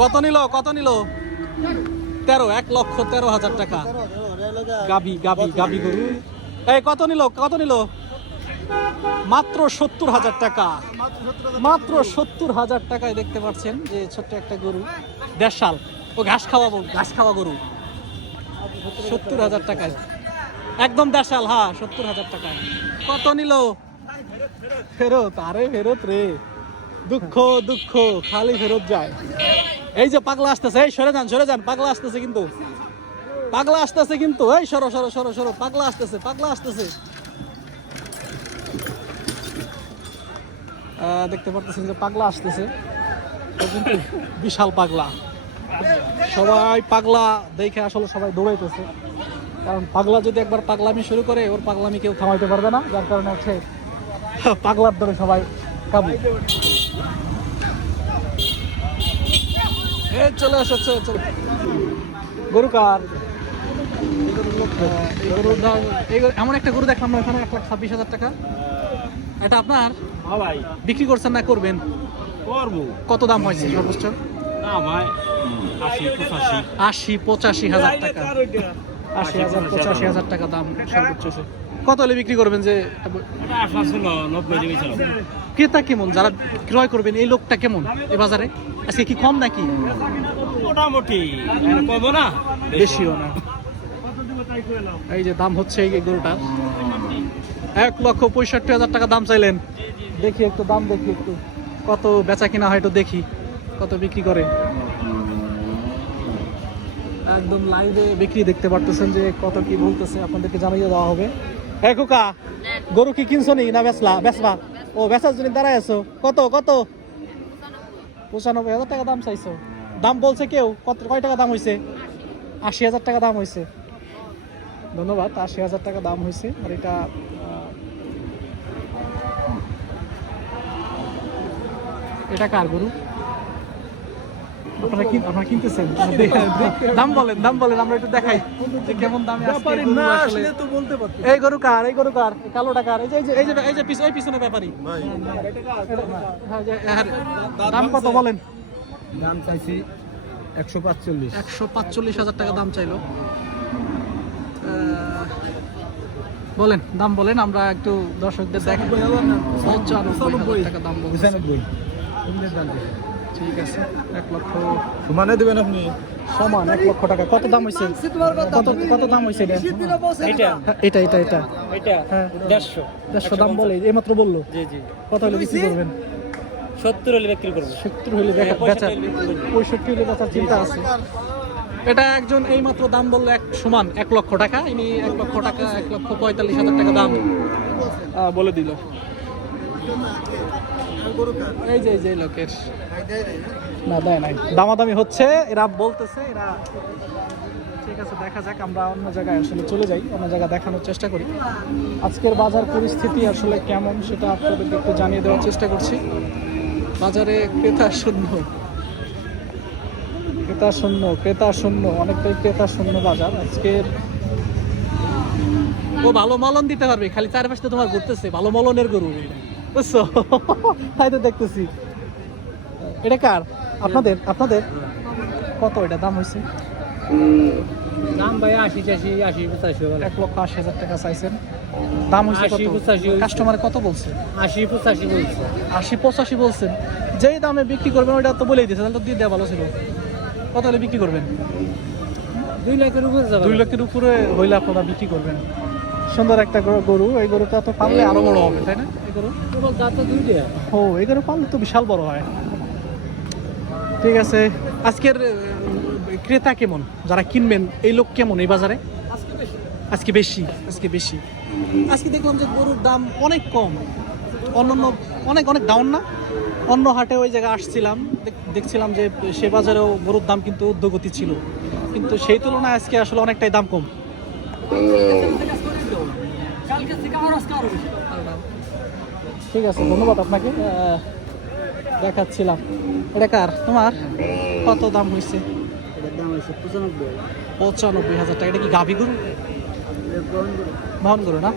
কত নিল 1,13,000 টাকা গাবি গরু। এই কত নিল মাত্র 70,000 টাকা, মাত্র 70,000 টাকায় দেখতে পাচ্ছেন যে ছোট্ট একটা গরু, দেশাল ও ঘাস খাওয়া গরু 70,000 টাকায়, একদম দেশাল। হ্যাঁ 70,000 টাকায়। কত নিল? ফেরত? আরে ফেরত রে, দুঃখ খালি ফেরত যায়। এই যে পাগলা আসতেছে, এই সরে যান, পাগলা আসতেছে কিন্তু, এই সরো, পাগলা আসতেছে। দেখতে পারতেছেন যে পাগলা আসতেছে, ও কিন্তু বিশাল পাগলা। সবাই পাগলা দেখে আসলে সবাই দৌড়াইতেছে, কারণ পাগলা যদি একবার পাগলামি শুরু করে, ওর পাগলামি কেউ থামাইতে পারবে না, যার কারণে হচ্ছে পাগলার ধরে সবাই কাবু। চলে এসেছে গরু কার? এমন একটা গরু দেখলাম না এখানে, 1,26,000 টাকা। এটা আপনার? ভাই বিক্রি করছেন না করবেন? করবো। কত দাম হয়েছে সর্বোচ্চ? 80-85,000 টাকা। 80,000-85,000 টাকা দাম সর্বোচ্চ। কত হলে বিক্রি করবেন? যে ক্রেতা কেমন, যারা ক্রয় করবেন এই লোকটা কেমন এই বাজারে আজকে? কি কম নাকি? মোটামুটি কম না, বেশিও না। এই যে দাম হচ্ছে এই গরুটা 1,65,000 টাকা দাম চাইলেন। দেখি একটু দাম, দেখি একটু কত বেচা কিনা হয়, একটু দেখি কত বিক্রি করে। একদম লাইভে বিক্রি দেখতে পারতেছেন যে কত কি বলতেছে, আপনাদেরকে জানিয়ে দেওয়া হবে। এই খোকা, গরু কি কিনছো নি না বেচবা? ও বেচার জন্য দাঁড়ায় আছো। কত 95,000 টাকা দাম চাইছো? দাম বলছে কেউ? কয় টাকা দাম হয়েছে? 80,000 টাকা দাম হয়েছে। ধন্যবাদ। 80,000 টাকা দাম হয়েছে। আর এটা কার গরু? আপনারা কিনতেছেন? দাম বলেন, আমরা একটু দেখাই যে কেমন দামে আসলে তো বলতে পারছি। এই গরু কার? কালো টাকার? এই যে পিছনে ব্যাপারী। দাম কত বলেন? দাম চাইছি 145,000 টাকা দাম চাইলো। বলেন, দাম বলেন, আমরা একটু দর্শকদের দেখাই। 95,000 টাকা দাম বলছেন। ঠিক আছে, 1 লক্ষ সমানে দেবেন আপনি? সমান 1 লক্ষ টাকা। কত দাম হয়েছে? কত দাম হয়েছে এটা? হ্যাঁ 150 দাম বলে এইমাত্র বললো। কত হলে বিক্রি করবেন? 70 হলে বিক্রি করবো। 70 হলে বেচার, 65 হলে বেচার চিন্তা আছে। এটা একজন এইমাত্র দাম বললো সমান 1 লক্ষ টাকা। ইনি 1 লক্ষ টাকা, 1,45,000 টাকা দাম বলে দিল। এই যে লোকের না দেয় নাই, দামাদামি হচ্ছে, এরা বলতেছে এরা। ঠিক আছে, দেখা যাক, আমরা অন্য জায়গায় আসলে চলে যাই, অন্য জায়গায় দেখানোর চেষ্টা করি আজকের বাজার পরিস্থিতি আসলে কেমন, সেটা আপনাদেরকে একটু জানিয়ে দেওয়ার চেষ্টা করছি। বাজারে ক্রেতা শূন্য, অনেকটাই ক্রেতা শূন্য বাজার আজকের। ও ভালো মলন দিতে পারবে, খালি চারপাশে তোমার ঘুরতেছে, ভালো মলনের গরু বুঝছো? তাই তো দেখতেছি। এটা কার? আপনাদের? কত এটা দাম হয়েছে? দাম ভাই 80-85 1,80,000 টাকা চাইছেন। দাম হয়েছে কত? 80-85 কাস্টমার কত বলছে? 80-85 বলছে। 80-85 বলছেন। যেই দামে বিক্রি করবেন ওইটা তো বলেই দিয়েছে, তাহলে তো দিয়ে দেওয়া ভালো ছিল। কত হলে বিক্রি করবেন? 2 লাখের উপরে যাবে। 2 লাখের উপরে হইলে আপনারা বিক্রি করবেন। সুন্দর একটা গরু, এই গরুটা তো পাললে আরো বড় হবে, তাই না? এই গরু এই গরু পাললে তো বিশাল বড় হয়। ঠিক আছে, আজকের ক্রেতা কেমন, যারা কিনবেন এই লোক কেমন এই বাজারে? আজকে বেশি। আজকে দেখলাম যে গরুর দাম অনেক কম, অন্যান্য অনেক ডাউন না? অন্য হাটে ওই জায়গায় আসছিলাম, দেখছিলাম যে সে বাজারেও গরুর দাম কিন্তু ঊর্ধ্বগতি ছিল, কিন্তু সেই তুলনায় আজকে আসলে অনেকটাই দাম কম। ঠিক আছে, ধন্যবাদ আপনাকে, দেখাচ্ছিলাম। এটা কার? তোমার? কত দাম হয়েছে? 95,000 টাকা। এটা কি গাভী গরু? মহন গরু না?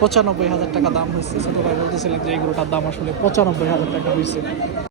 95,000 টাকা দাম হয়েছে। ছোট ভাই বলতেছিলেন যে এই গরুটার দাম আসলে 95,000 টাকা হয়েছে।